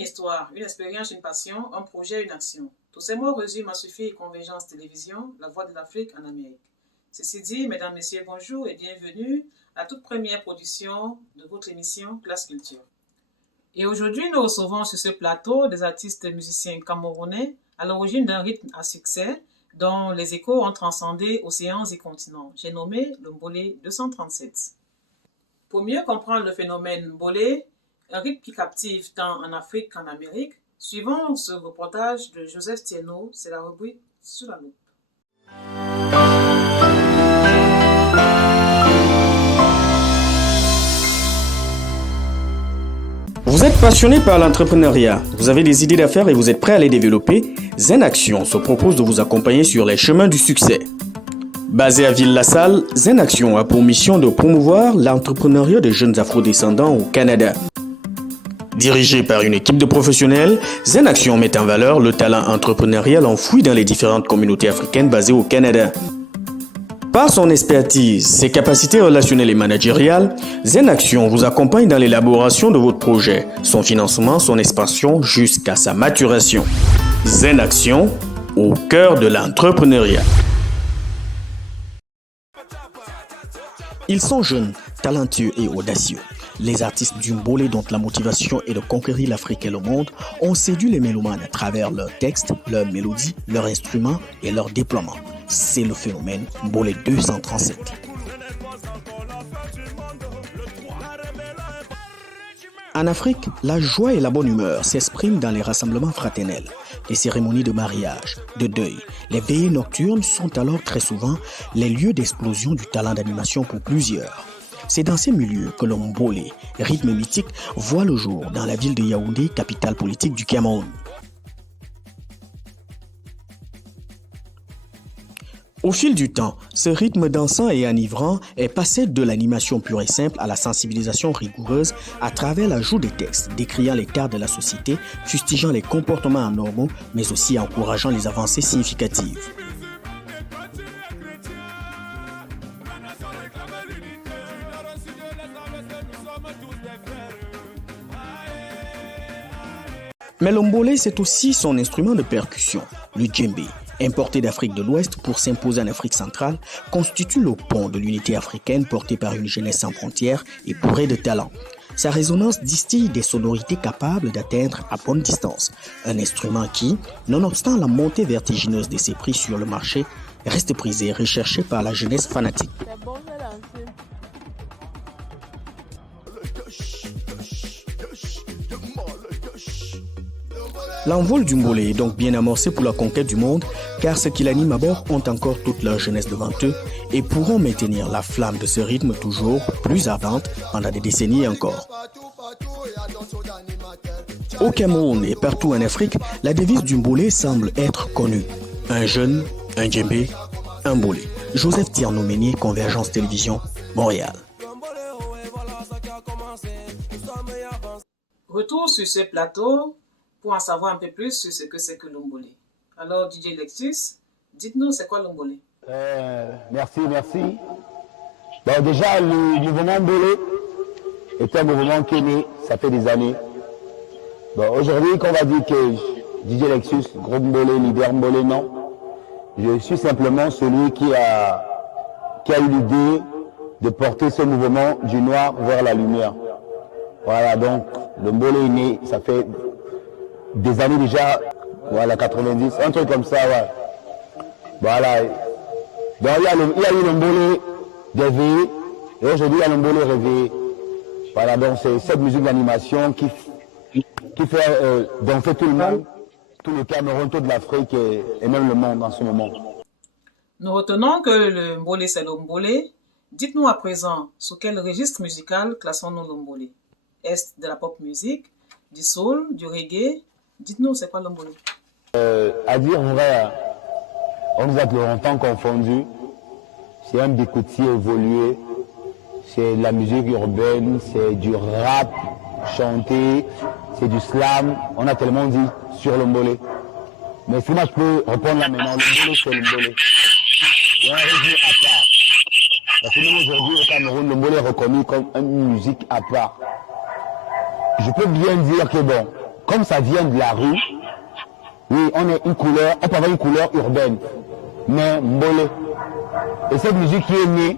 une histoire, une expérience, une passion, un projet, une action. Tous ces mots résument à suffire Convergence Télévision, la voix de l'Afrique en Amérique. Ceci dit, mesdames, messieurs, bonjour et bienvenue à toute première production de votre émission Classe Culture. Et aujourd'hui, nous recevons sur ce plateau des artistes musiciens camerounais à l'origine d'un rythme à succès dont les échos ont transcendé océans et continents. J'ai nommé le Mbolé 237. Pour mieux comprendre le phénomène Mbolé, un rythme qui captive tant en Afrique qu'en Amérique, suivons ce reportage de Joseph Tienot, c'est la rubrique Sous la loupe. Vous êtes passionné par l'entrepreneuriat, vous avez des idées d'affaires et vous êtes prêt à les développer? Zen Action se propose de vous accompagner sur les chemins du succès. Basé à Ville-la-Salle, Zen Action a pour mission de promouvoir l'entrepreneuriat des jeunes afrodescendants au Canada. Dirigé par une équipe de professionnels, Zen Action met en valeur le talent entrepreneurial enfoui dans les différentes communautés africaines basées au Canada. Par son expertise, ses capacités relationnelles et managériales, Zen Action vous accompagne dans l'élaboration de votre projet, son financement, son expansion jusqu'à sa maturation. Zen Action, au cœur de l'entrepreneuriat. Ils sont jeunes, talentueux et audacieux. Les artistes du Mbolé dont la motivation est de conquérir l'Afrique et le monde ont séduit les mélomanes à travers leurs textes, leurs mélodies, leurs instruments et leurs déploiements. C'est le phénomène Mbolé 237. En Afrique, la joie et la bonne humeur s'expriment dans les rassemblements fraternels, les cérémonies de mariage, de deuil. Les veillées nocturnes sont alors très souvent les lieux d'explosion du talent d'animation pour plusieurs. C'est dans ces milieux que le Mbolé, rythme mythique, voit le jour dans la ville de Yaoundé, capitale politique du Cameroun. Au fil du temps, ce rythme dansant et enivrant est passé de l'animation pure et simple à la sensibilisation rigoureuse à travers l'ajout des textes décriant les tares de la société, fustigeant les comportements anormaux, mais aussi encourageant les avancées significatives. Mais le Mbolé, c'est aussi son instrument de percussion, le djembé. Importé d'Afrique de l'Ouest pour s'imposer en Afrique centrale, constitue le pont de l'unité africaine portée par une jeunesse sans frontières et bourrée de talent. Sa résonance distille des sonorités capables d'atteindre à bonne distance. Un instrument qui, nonobstant la montée vertigineuse de ses prix sur le marché, reste prisé et recherché par la jeunesse fanatique. L'envol du Mbolé est donc bien amorcé pour la conquête du monde, car ceux qui l'animent à bord ont encore toute leur jeunesse devant eux et pourront maintenir la flamme de ce rythme toujours plus ardente pendant des décennies encore. Au Cameroun et partout en Afrique, la devise du Mbolé semble être connue. Un jeune, un djembé, un Mbolé. Joseph Tienot, Convergence Télévision, Montréal. Retour sur ce plateau pour en savoir un peu plus sur ce que c'est que le Mbolé. Alors, DJ Lexus, dites-nous, c'est quoi le Mbolé? Merci. Bon, déjà, le mouvement Mbolé est un mouvement qui est né, ça fait des années. Bon, aujourd'hui, qu'on va dire que DJ Lexus, groupe Mbolé, leader Mbolé, non. Je suis simplement celui qui a eu l'idée de porter ce mouvement du noir vers la lumière. Voilà, donc, le Mbolé est né, ça fait des années déjà, voilà, 90, un truc comme ça, ouais. Voilà. Donc il y a eu le Mbolé d'éveillé, et aujourd'hui il y a le Mbolé réveillé. Voilà, donc c'est cette musique d'animation qui fait danser tout le monde, tout le Cameroun, toute l'Afrique et même le monde en ce moment. Nous retenons que le Mbolé c'est le Mbolé. Dites-nous à présent, sous quel registre musical classons-nous le Mbolé? Est-ce de la pop musique, du soul, du reggae? Dites-nous, c'est quoi le Mbolé? À dire vrai, on nous a de longtemps confondus. C'est un bécoutier évolué. C'est de la musique urbaine, c'est du rap chanté, c'est du slam. On a tellement dit sur le Mbolé. Mais si moi je peux répondre là maintenant, le Mbolé c'est le Mbolé. Il y a un régime à part. Parce que même aujourd'hui au Cameroun, le Mbolé est reconnu comme une musique à part. Je peux bien dire que bon, comme ça vient de la rue, oui, on peut avoir une couleur urbaine, mais mbolé. Et cette musique qui est née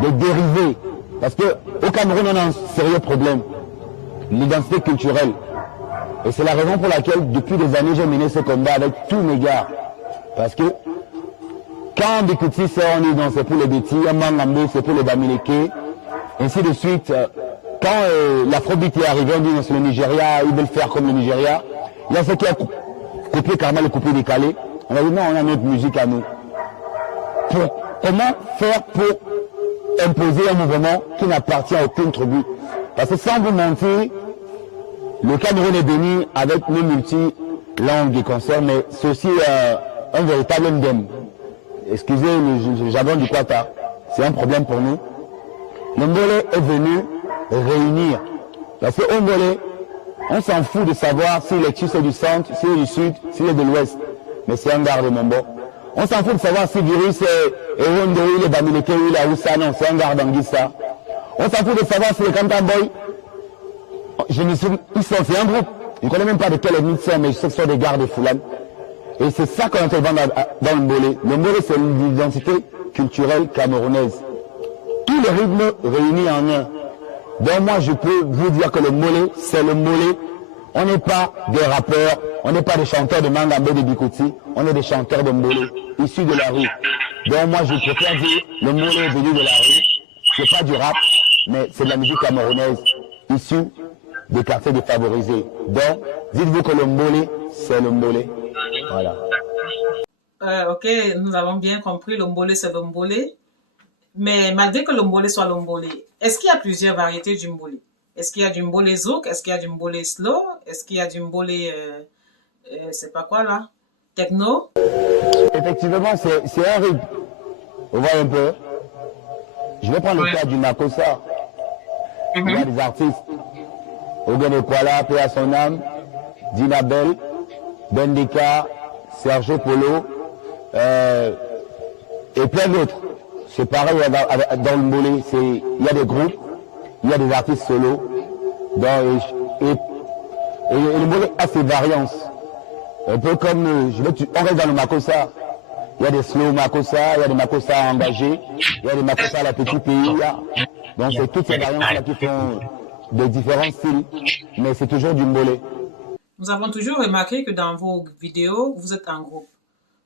de dérivés, parce qu'au Cameroun, on a un sérieux problème, l'identité culturelle. Et c'est la raison pour laquelle, depuis des années, j'ai mené ce combat avec tous mes gars. Parce que, quand Bikuti sort, on dit non, c'est pour les Bétis, un Mangambo, c'est pour les Bamileke, ainsi de suite. Quand l'Afrobeat est arrivé, on dit non, c'est le Nigeria, ils veulent faire comme le Nigeria. Il y a ceux qui ont copié carrément le coupé décalé. On a dit non, on a notre musique à nous. Comment faire pour imposer un mouvement qui n'appartient à aucune tribu? Parce que sans vous mentir, le Cameroun est béni avec nos multi-langues et concerts, mais c'est aussi un véritable ndem. Excusez le jargon du Kwata, c'est un problème pour nous. Le Mbolé est venu réunir. Parce qu'au Mbolé, on s'en fout de savoir si l'équipe c'est du centre, s'il est du sud, s'il est de l'ouest. Mais c'est un garde Mombo. On s'en fout de savoir si Virus est Ewondo, il est Bamileke, il est Aoussa, non, c'est un garde Anguissa. On s'en fout de savoir si les Kantamboy, c'est un groupe. Je ne connais même pas de quel ethnie c'est, mais je sais que ce sont des gardes Foulane. Et c'est ça qu'on entend dans le Mbolé. Le Mbolé, c'est l'identité culturelle camerounaise. Tous les rythmes réunis en un. Donc moi, je peux vous dire que le Mbolé, c'est le Mbolé. On n'est pas des rappeurs, on n'est pas des chanteurs de Mangambo de Bikuti, on est des chanteurs de Mbolé, issus de la rue. Donc moi, je préfère dire, le Mbolé est venu de la rue. C'est pas du rap, mais c'est de la musique camerounaise, issue des quartiers défavorisés. Donc, dites-vous que le Mbolé, c'est le Mbolé. Voilà. Ok, nous avons bien compris, le Mbolé, c'est le Mbolé. Mais malgré que le Mbolé soit le Mbolé, est-ce qu'il y a plusieurs variétés du Mbolé? Est-ce qu'il y a du Mbolé zouk? Est-ce qu'il y a du Mbolé slow? Est-ce qu'il y a du Mbolé, c'est pas quoi là? Techno? Effectivement, c'est un rythme. On voit un peu. Je vais prendre le cas du Makossa. Il y a des artistes. Ogene Kwala, paix à son âme, Dina Bell, Bendika, Sergio Polo, et plein d'autres. C'est pareil dans le Mbolé, il y a des groupes, il y a des artistes solos, et le Mbolé a ses variances. Un peu comme, on reste dans le Makossa. Il y a des slow Makossa, il y a des Makossa engagés, il y a des Makossa à la petite pays. Donc c'est toutes ces variantes-là qui font de différents styles, mais c'est toujours du Mbolé. Nous avons toujours remarqué que dans vos vidéos, vous êtes en groupe.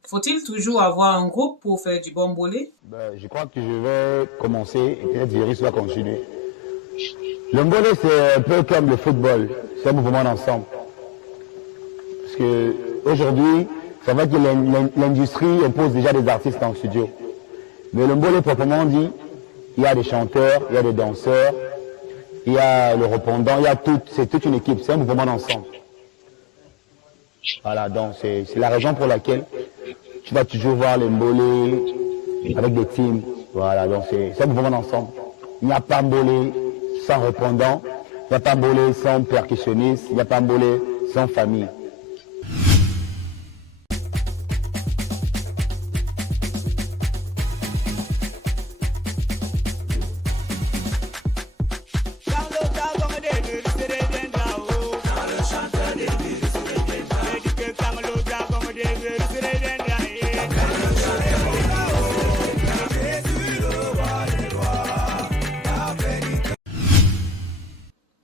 Faut-il toujours avoir un groupe pour faire du bon Mbolé? Je crois que je vais commencer et peut-être Virus va continuer. Le Mbolé, c'est un peu comme le football, c'est un mouvement d'ensemble. Parce que aujourd'hui, c'est vrai que l'industrie impose déjà des artistes en studio. Mais le Mbolé, proprement dit, il y a des chanteurs, il y a des danseurs, il y a le répondant, c'est toute une équipe, c'est un mouvement d'ensemble. Voilà, donc c'est la raison pour laquelle tu vas toujours voir les Mbolé avec des teams. Voilà, donc c'est un mouvement d'ensemble. Il n'y a pas Mbolé sans répondant, il n'y a pas Mbolé sans percussionniste, il n'y a pas Mbolé sans famille.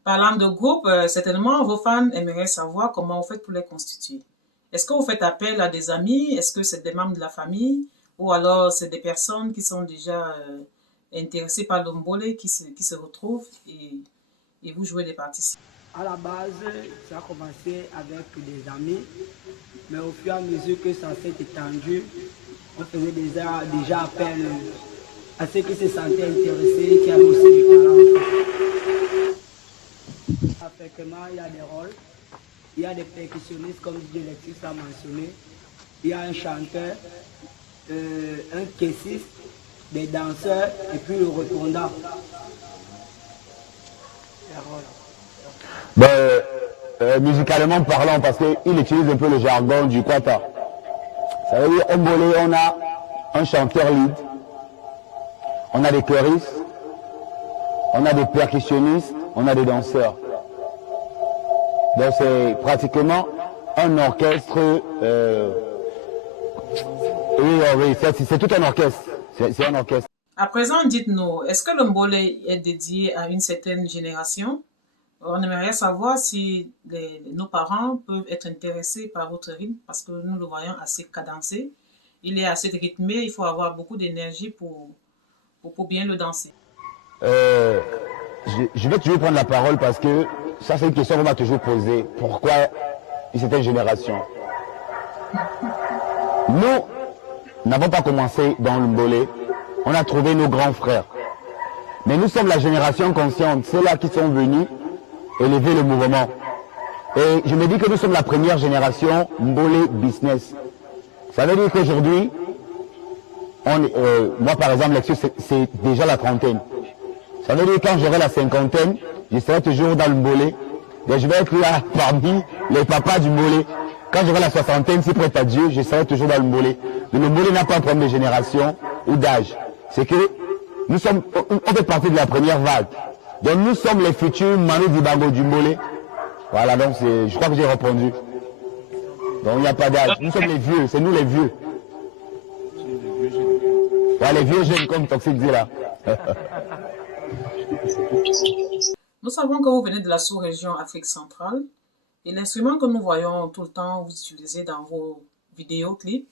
Parlant de groupe, certainement vos fans aimeraient savoir comment vous faites pour les constituer. Est-ce que vous faites appel à des amis? Est-ce que c'est des membres de la famille? Ou alors c'est des personnes qui sont déjà intéressées par le Mbolé qui se retrouvent et vous jouez des parties? À la base, ça a commencé avec des amis, mais au fur et à mesure que ça s'est étendu, on faisait déjà appel à ceux qui se sentaient intéressés, qui avaient aussi des talents. Effectivement, il y a des rôles, il y a des percussionnistes comme DJ Lexis l'a mentionné, il y a un chanteur, un caissiste, des danseurs et puis le répondant. Musicalement parlant, parce qu'il utilise un peu le jargon du Kwata. Ça veut dire, au Mbolé, on a un chanteur lead, on a des choristes, on a des percussionnistes, on a des danseurs. Donc c'est pratiquement un orchestre. Oui, c'est tout un orchestre. C'est un orchestre. À présent, dites-nous, est-ce que le mbolé est dédié à une certaine génération? On aimerait savoir si nos parents peuvent être intéressés par votre rythme parce que nous le voyons assez cadencé. Il est assez rythmé, il faut avoir beaucoup d'énergie pour bien le danser. Je vais toujours prendre la parole parce que ça c'est une question qu'on m'a toujours posée. Pourquoi une certaine génération? Nous n'avons pas commencé dans le mbolé. On a trouvé nos grands frères. Mais nous sommes la génération consciente, ceux-là qui sont venus élever le mouvement. Et je me dis que nous sommes la première génération mbolé business. Ça veut dire qu'aujourd'hui, moi par exemple, c'est déjà la trentaine. Ça veut dire que quand j'aurai la cinquantaine, je serai toujours dans le mbolé. Et je vais être là parmi les papas du mbolé. Quand j'aurai la soixantaine, si prête à Dieu, je serai toujours dans le mbolé. Mais le mbolé n'a pas un problème de génération ou d'âge. C'est que on fait partie de la première vague. Donc nous sommes les futurs Manu Dibango du mbolé. Voilà, donc je crois que j'ai répondu. Donc il n'y a pas d'âge. Nous sommes les vieux, c'est nous les vieux. Ouais, les vieux jeunes comme Toxic dit là. Nous savons que vous venez de la sous-région Afrique centrale et l'instrument que nous voyons tout le temps vous utilisez dans vos vidéoclips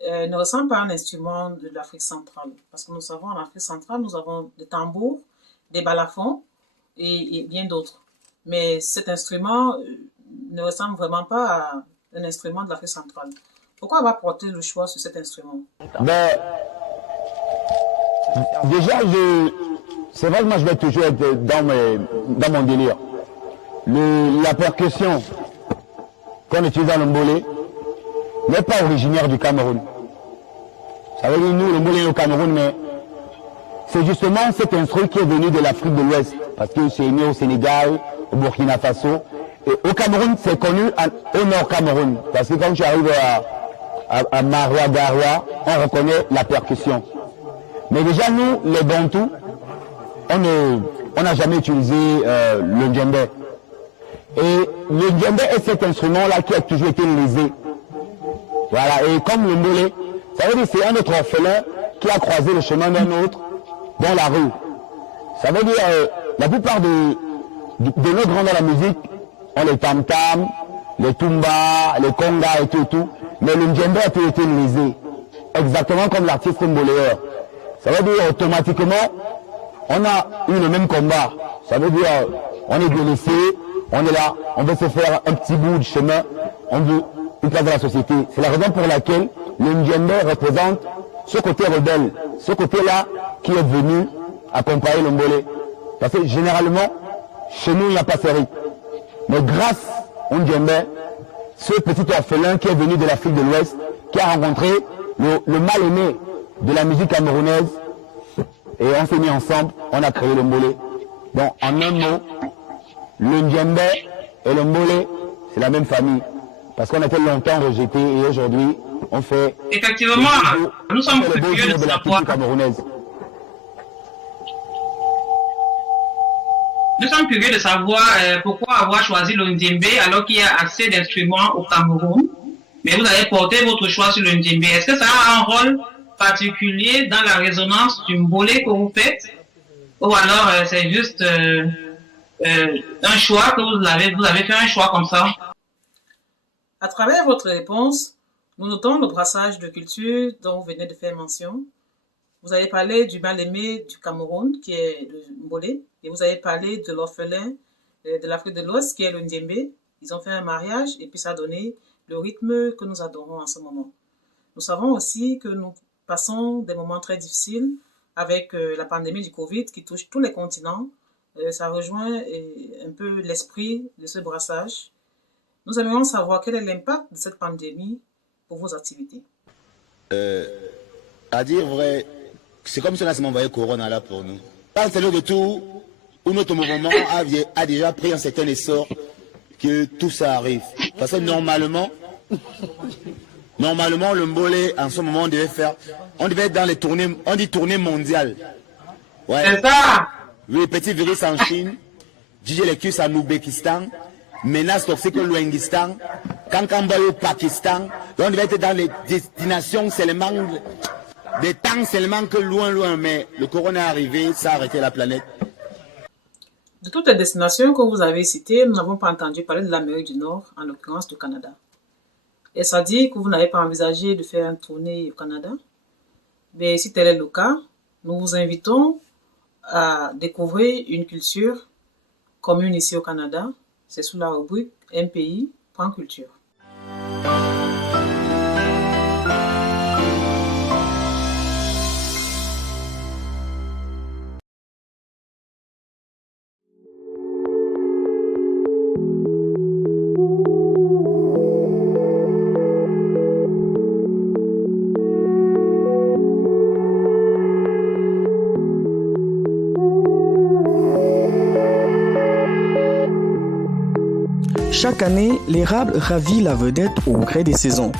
ne ressemble pas à un instrument de l'Afrique centrale. Parce que nous savons en Afrique centrale, nous avons des tambours, des balafons et bien d'autres. Mais cet instrument ne ressemble vraiment pas à un instrument de l'Afrique centrale. Pourquoi avoir porté le choix sur cet instrument? Ben, déjà, c'est vrai que moi je vais toujours être dans mon délire. La percussion qu'on utilise dans le mbolé n'est pas originaire du Cameroun. Ça veut dire nous, le mbolé est au Cameroun, mais c'est justement cet instrument qui est venu de l'Afrique de l'Ouest. Parce que c'est né au Sénégal, au Burkina Faso. Et au Cameroun, c'est connu au Nord Cameroun. Parce que quand tu arrives à Maroua, Garoua, on reconnaît la percussion. Mais déjà, nous, les Bantous, on n'a jamais utilisé le djembé. Et le djembé est cet instrument-là qui a toujours été lésé. Voilà, et comme le mbolé, ça veut dire que c'est un autre orphelin qui a croisé le chemin d'un autre dans la rue. Ça veut dire, la plupart de nos grands dans la musique ont les tam-tams, les tumbas, les congas et tout. Mais le djembé a toujours été lésé. Exactement comme l'artiste mboléeur. Ça veut dire automatiquement, on a eu le même combat. Ça veut dire, on est blessé, on est là, on veut se faire un petit bout de chemin, on veut une place dans la société. C'est la raison pour laquelle le djembé représente ce côté rebelle, ce côté-là qui est venu accompagner le mbolé. Parce que généralement, chez nous, il n'y a pas ce rythme. Mais grâce au djembé, ce petit orphelin qui est venu de l'Afrique de l'Ouest, qui a rencontré le mal-aimé de la musique camerounaise, et on s'est mis ensemble, on a créé le mbolé. Donc, en un mot, le djembé et le mbolé, c'est la même famille. Parce qu'on a été longtemps rejeté et aujourd'hui, on fait... Effectivement, nous sommes curieux de savoir... camerounaise. Nous sommes curieux de savoir pourquoi avoir choisi le ndjembé alors qu'il y a assez d'instruments au Cameroun. Mais vous avez porté votre choix sur le ndjembé. Est-ce que ça a un rôle particulier dans la résonance du mbolé que vous faites? Ou alors c'est juste un choix que vous avez fait un choix comme ça? À travers votre réponse, nous notons le brassage de culture dont vous venez de faire mention. Vous avez parlé du mal-aimé du Cameroun, qui est le mbolé, et vous avez parlé de l'orphelin de l'Afrique de l'Ouest, qui est le ndjembé. Ils ont fait un mariage et puis ça a donné le rythme que nous adorons en ce moment. Nous savons aussi que nous passons des moments très difficiles avec la pandémie du Covid qui touche tous les continents. Ça rejoint un peu l'esprit de ce brassage. Nous aimerions savoir quel est l'impact de cette pandémie pour vos activités. À dire vrai, c'est comme si on a envoyé Corona là pour nous. Là, c'est le retour où notre mouvement a déjà pris un certain essor que tout ça arrive. Parce que normalement, le mbolé, en ce moment, on devait être dans les tournées, on dit tournée mondiale. Ouais. C'est ça! Oui, Petit Virus en Chine, DJ Lecus en Ouzbékistan, menace toxique au Luengistan, Kankamboy au Pakistan. Donc on devait être dans les destinations seulement, des temps seulement que loin, mais le corona est arrivé, ça a arrêté la planète. De toutes les destinations que vous avez citées, nous n'avons pas entendu parler de l'Amérique du Nord, en l'occurrence du Canada. Et ça dit que vous n'avez pas envisagé de faire une tournée au Canada. Mais si tel est le cas, nous vous invitons à découvrir une culture commune ici au Canada. C'est sous la rubrique Un pays, point culture. Chaque année, l'érable ravit la vedette au gré des saisons.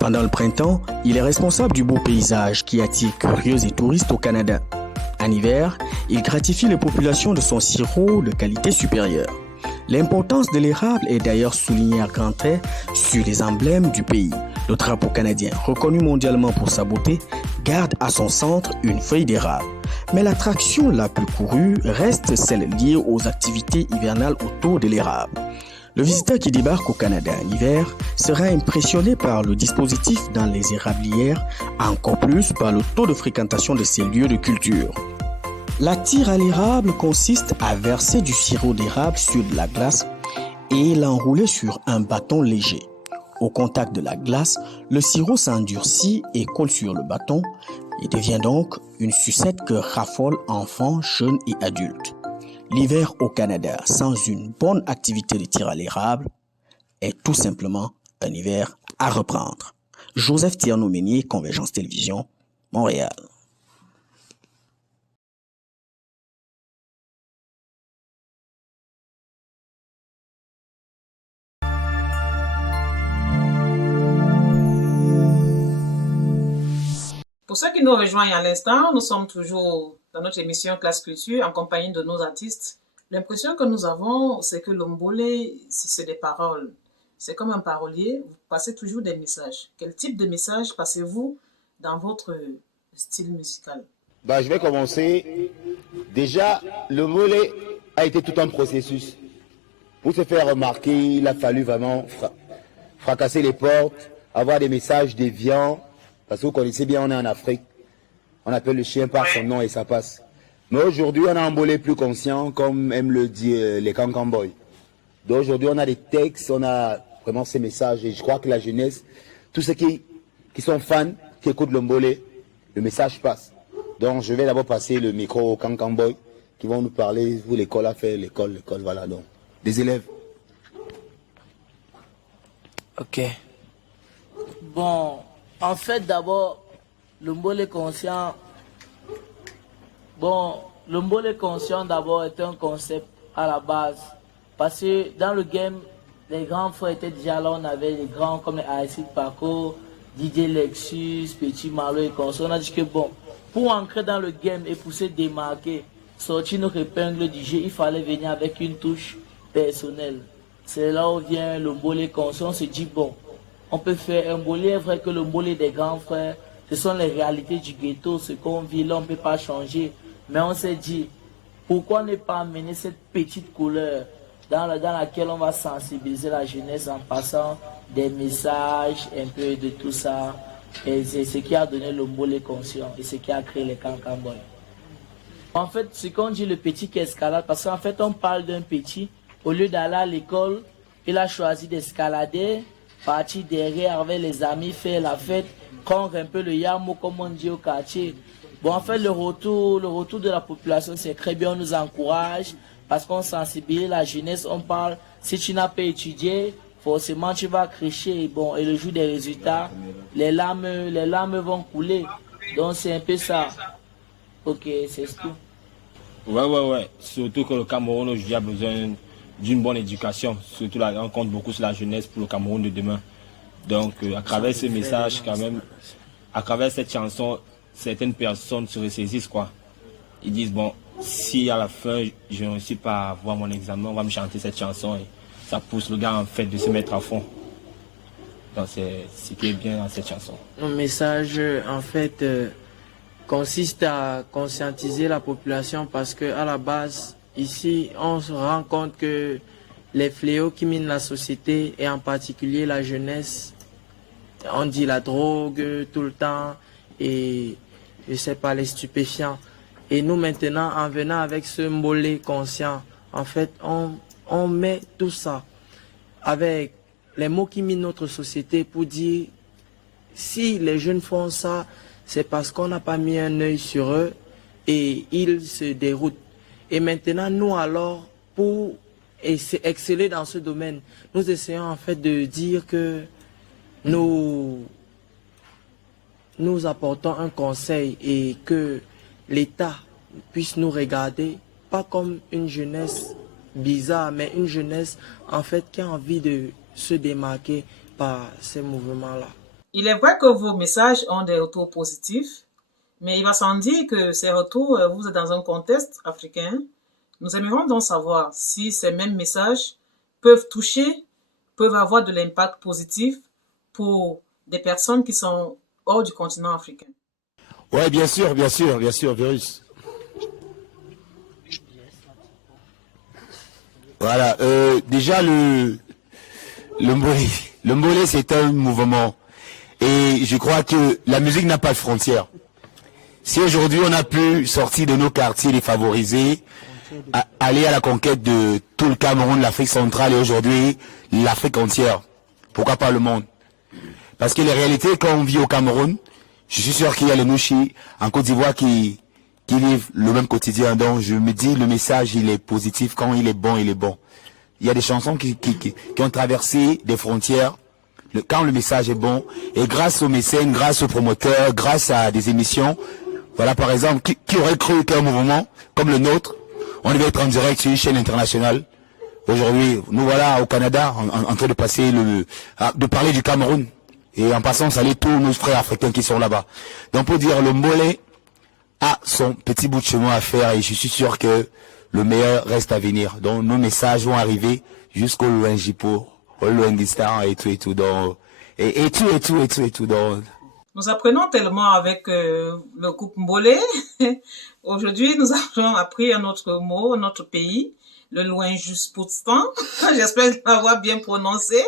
Pendant le printemps, il est responsable du beau paysage qui attire curieux et touristes au Canada. En hiver, il gratifie les populations de son sirop de qualité supérieure. L'importance de l'érable est d'ailleurs soulignée à grands traits sur les emblèmes du pays. Le drapeau canadien, reconnu mondialement pour sa beauté, garde à son centre une feuille d'érable. Mais l'attraction la plus courue reste celle liée aux activités hivernales autour de l'érable. Le visiteur qui débarque au Canada en hiver sera impressionné par le dispositif dans les érablières, encore plus par le taux de fréquentation de ces lieux de culture. La tire à l'érable consiste à verser du sirop d'érable sur de la glace et l'enrouler sur un bâton léger. Au contact de la glace, le sirop s'endurcit et colle sur le bâton et devient donc une sucette que raffolent enfants, jeunes et adultes. L'hiver au Canada sans une bonne activité de tir à l'érable est tout simplement un hiver à reprendre. Joseph Tierno-Meunier, Convergence Télévision, Montréal. Pour ceux qui nous rejoignent à l'instant, nous sommes toujours dans notre émission Classe Culture en compagnie de nos artistes. L'impression que nous avons, c'est que l'ombolé, c'est des paroles. C'est comme un parolier, vous passez toujours des messages. Quel type de message passez-vous dans votre style musical? Je vais commencer. Déjà, le mollet a été tout un processus. Pour se faire remarquer, il a fallu vraiment fracasser les portes, avoir des messages déviants. Parce que vous connaissez bien, on est en Afrique. On appelle le chien par son nom et ça passe. Mais aujourd'hui, on a un bolé plus conscient, comme aiment le dire les Kankamboy. Donc aujourd'hui, on a des textes, on a vraiment ces messages. Et je crois que la jeunesse, tous ceux qui sont fans, qui écoutent le bolé, le message passe. Donc je vais d'abord passer le micro aux Kankamboy, qui vont nous parler, vous l'école à faire, l'école, voilà donc. Des élèves. Ok. Bon, en fait, d'abord, le mbolé conscient. Bon, le mbolé conscient d'abord est un concept à la base. Parce que dans le game, les grands frères étaient déjà là, on avait les grands comme les Acid Paco, DJ Lexus, Petit Malo et consorts. On a dit que bon, pour entrer dans le game et pour se démarquer, sortir notre épingle du jeu, il fallait venir avec une touche personnelle. C'est là où vient le mbolé conscient. On se dit bon, on peut faire un mbolé. C'est vrai que le mbolé des grands frères, ce sont les réalités du ghetto, ce qu'on vit là, on ne peut pas changer. Mais on s'est dit, pourquoi ne pas amener cette petite couleur dans laquelle on va sensibiliser la jeunesse en passant des messages, un peu de tout ça. Et c'est ce qui a donné le mbolé conscient et ce qui a créé les Kankamboy. En fait, ce qu'on dit le petit qui escalade, parce qu'en fait on parle d'un petit, au lieu d'aller à l'école, il a choisi d'escalader, partir derrière avec les amis, faire la fête, prendre un peu le yamo comme on dit au quartier. Bon, en fait, le retour de la population, c'est très bien, on nous encourage, parce qu'on sensibilise la jeunesse, on parle, si tu n'as pas étudié, forcément tu vas crécher, bon, et le jour des résultats, les larmes vont couler. Donc c'est un peu ça. Ok, c'est tout. Ouais. Surtout que le Cameroun aujourd'hui a besoin d'une bonne éducation. Surtout là, on compte beaucoup sur la jeunesse pour le Cameroun de demain. Donc à travers ce message, quand même, à travers cette chanson, certaines personnes se ressaisissent, quoi. Ils disent, bon, si à la fin je ne réussis pas à avoir mon examen, on va me chanter cette chanson et ça pousse le gars en fait de se mettre à fond. Donc c'est ce qui est bien dans cette chanson. Mon message en fait consiste à conscientiser la population parce que à la base ici on se rend compte que les fléaux qui minent la société et en particulier la jeunesse, on dit la drogue tout le temps et je sais pas les stupéfiants. Et nous maintenant en venant avec ce mbolé conscient, en fait on met tout ça avec les mots qui minent notre société pour dire si les jeunes font ça, c'est parce qu'on n'a pas mis un œil sur eux et ils se déroutent. Et maintenant, nous alors, pour exceller dans ce domaine, nous essayons en fait de dire que nous apportons un conseil et que l'État puisse nous regarder, pas comme une jeunesse bizarre, mais une jeunesse en fait qui a envie de se démarquer par ces mouvements-là. Il est vrai que vos messages ont des retours positifs, mais il va sans dire que ces retours, vous êtes dans un contexte africain. Nous aimerions donc savoir si ces mêmes messages peuvent toucher, peuvent avoir de l'impact positif pour des personnes qui sont hors du continent africain. Ouais, bien sûr, Virus. Voilà, déjà le mbolé c'est un mouvement et je crois que la musique n'a pas de frontières. Si aujourd'hui on a pu sortir de nos quartiers défavorisés, aller à la conquête de tout le Cameroun, l'Afrique centrale et aujourd'hui l'Afrique entière, pourquoi pas le monde? Parce que les réalités quand on vit au Cameroun, je suis sûr qu'il y a les Nouchi en Côte d'Ivoire qui vivent le même quotidien. Donc je me dis le message il est positif, quand il est bon, il est bon. Il y a des chansons qui ont traversé des frontières quand le message est bon. Et grâce aux mécènes, grâce aux promoteurs, grâce à des émissions, voilà par exemple, qui aurait cru qu'un mouvement comme le nôtre, on devait être en direct sur une chaîne internationale. Aujourd'hui, nous voilà au Canada en train de passer de parler du Cameroun. Et en passant, saluer tous nos frères africains qui sont là-bas. Donc pour dire, le mbolé a son petit bout de chemin à faire et je suis sûr que le meilleur reste à venir. Donc nos messages vont arriver jusqu'au Luanjipo, au Luanguistan et tout. Donc, et tout. Donc. Nous apprenons tellement avec le groupe Mbolé. Aujourd'hui, nous avons appris un autre mot, un autre pays, le Luanjuspotstan. J'espère l'avoir bien prononcé.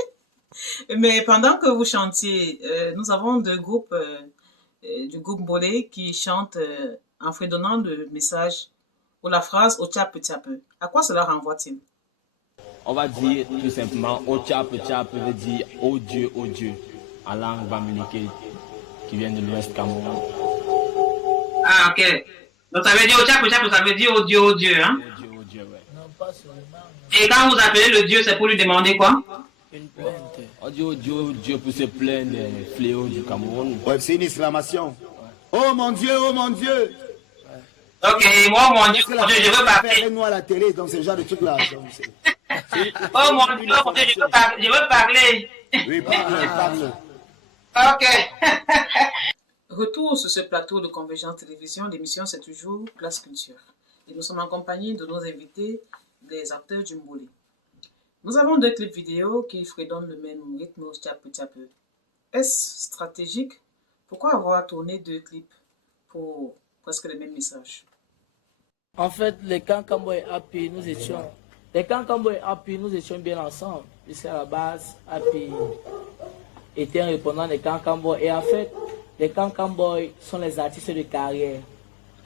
Mais pendant que vous chantiez, nous avons deux groupes du groupe Mbolé qui chantent en fredonnant le message ou la phrase au tchap tchap. À quoi cela renvoie-t-il? On va dire tout simplement au tchap tchap veut dire oh Dieu, en langue bamileke qui vient de l'Ouest Cameroun. Ah, ok. Donc ça veut dire au tchap tchap, ça veut dire oh Dieu, hein? Oh Dieu, ouais. Et quand vous appelez le Dieu, c'est pour lui demander quoi? Une plainte. On dit oh Dieu pour se plaindre des fléaux du Cameroun. Ouais, c'est une exclamation. Oh mon Dieu. Ok, moi, mon Dieu, je veux parler. Avec nous à la télé, donc c'est le genre de truc là. Oh mon Dieu, je veux parler. Oui, parle. Ok. Retour sur ce plateau de Convergence Télévision, l'émission c'est toujours Place Culture. Et nous sommes en compagnie de nos invités, des acteurs du Mbolé. Nous avons deux clips vidéo qui fredonnent le même rythme au tchap tchap. Est-ce stratégique? Pourquoi avoir tourné deux clips pour presque les mêmes messages? En fait, les Kankambo et Happy, nous étions bien ensemble. Puisqu'à la base, Happy était un répondant des Kankambo. Et en fait, les Kankambo sont les artistes de carrière.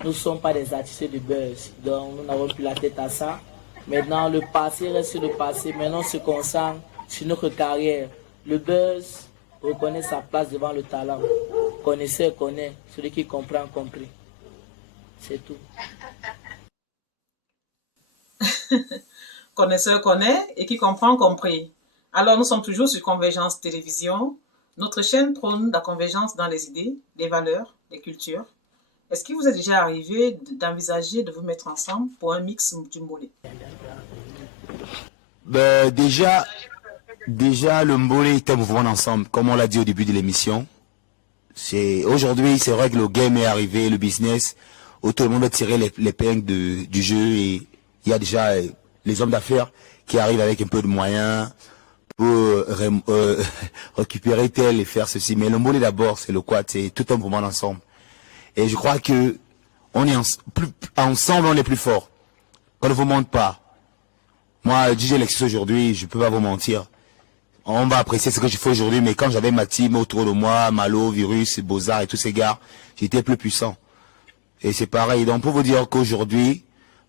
Nous ne sommes pas des artistes de buzz. Donc, nous n'avons plus la tête à ça. Maintenant, le passé reste le passé. Maintenant, on se concentre sur notre carrière. Le buzz reconnaît sa place devant le talent. Connaisseur connaît. Celui qui comprend, compris. C'est tout. Connaisseur connaît et qui comprend compris. Alors nous sommes toujours sur Convergence Télévision. Notre chaîne prône la convergence dans les idées, les valeurs, les cultures. Est-ce qu'il vous est déjà arrivé d'envisager de vous mettre ensemble pour un mix du Mbolé? Déjà le Mbolé est un mouvement d'ensemble, comme on l'a dit au début de l'émission. Aujourd'hui, c'est vrai que le game est arrivé, le business, où tout le monde a tiré l'épingle du jeu et il y a déjà les hommes d'affaires qui arrive avec un peu de moyens pour récupérer tel et faire ceci. Mais le Mbolé d'abord, c'est le quad, c'est tout un mouvement d'ensemble. Et je crois que on est ensemble, on est plus fort. Qu'on ne vous montre pas. Moi, DJ Lexus aujourd'hui, je peux pas vous mentir. On va apprécier ce que je fais aujourd'hui, mais quand j'avais ma team autour de moi, Malo, Virus, Bozar et tous ces gars, j'étais plus puissant. Et c'est pareil. Donc pour vous dire qu'aujourd'hui,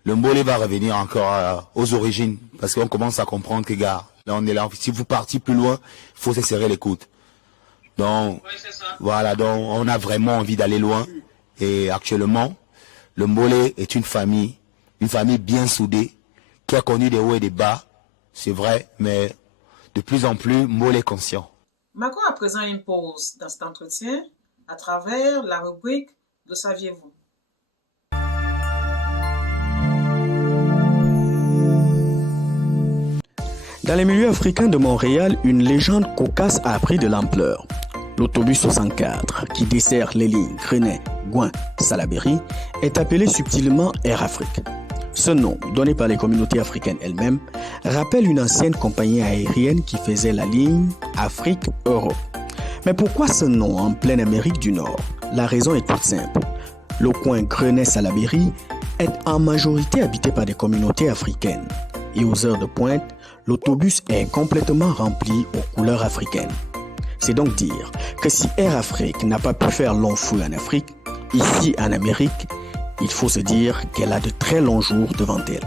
le Mbolé va revenir encore aux origines, parce qu'on commence à comprendre que gars, là on est là. Si vous partez plus loin, il faut se serrer les coudes. Donc voilà, donc on a vraiment envie d'aller loin. Et actuellement, le Mbolé est une famille bien soudée, qui a connu des hauts et des bas, c'est vrai, mais de plus en plus, Mbolé est conscient. Marquons à présent une pause dans cet entretien à travers la rubrique de Saviez-vous. Dans les milieux africains de Montréal, une légende cocasse a pris de l'ampleur. L'autobus 64, qui dessert les lignes Grenet, Gouin, Salaberry, est appelé subtilement Air Afrique. Ce nom, donné par les communautés africaines elles-mêmes, rappelle une ancienne compagnie aérienne qui faisait la ligne Afrique-Europe. Mais pourquoi ce nom en pleine Amérique du Nord? La raison est toute simple. Le coin Grenet-Salaberry est en majorité habité par des communautés africaines. Et aux heures de pointe, l'autobus est complètement rempli aux couleurs africaines. C'est donc dire que si Air Afrique n'a pas pu faire long feu en Afrique, ici en Amérique, il faut se dire qu'elle a de très longs jours devant elle.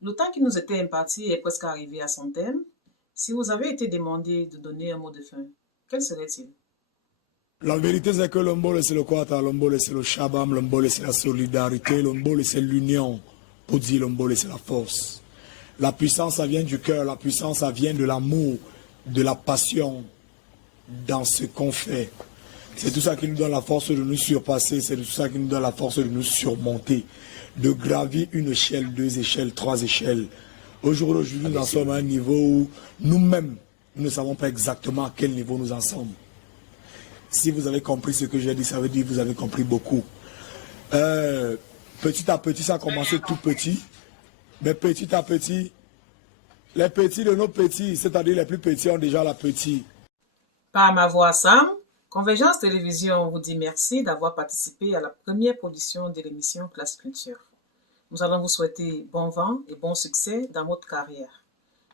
Le temps qui nous était imparti est presque arrivé à son terme. Si vous avez été demandé de donner un mot de fin, quel serait-il? La vérité, c'est que le Mbolé, c'est le Kwata, le Mbolé, c'est le Shabam, le Mbolé, c'est la solidarité, le Mbolé, c'est l'union. Pour dire le Mbolé, c'est la force. La puissance, ça vient du cœur, la puissance, ça vient de l'amour, de la passion dans ce qu'on fait. C'est tout ça qui nous donne la force de nous surpasser, c'est tout ça qui nous donne la force de nous surmonter, de gravir une échelle, 2 échelles, 3 échelles. Aujourd'hui, nous en sommes à un niveau où nous-mêmes, nous ne savons pas exactement à quel niveau nous en sommes. Si vous avez compris ce que j'ai dit, ça veut dire que vous avez compris beaucoup. Petit à petit, ça a commencé tout petit, mais petit à petit, les petits de nos petits, c'est-à-dire les plus petits, ont déjà la petite. Par ma voix, Sam, Convergence Télévision vous dit merci d'avoir participé à la première production de l'émission Classe Culture. Nous allons vous souhaiter bon vent et bon succès dans votre carrière.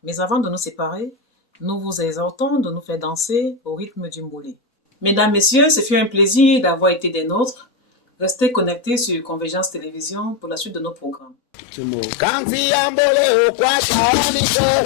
Mais avant de nous séparer, nous vous exhortons de nous faire danser au rythme du Mbolé. Mesdames, Messieurs, ce fut un plaisir d'avoir été des nôtres. Restez connectés sur Convergence Télévision pour la suite de nos programmes. L'histoire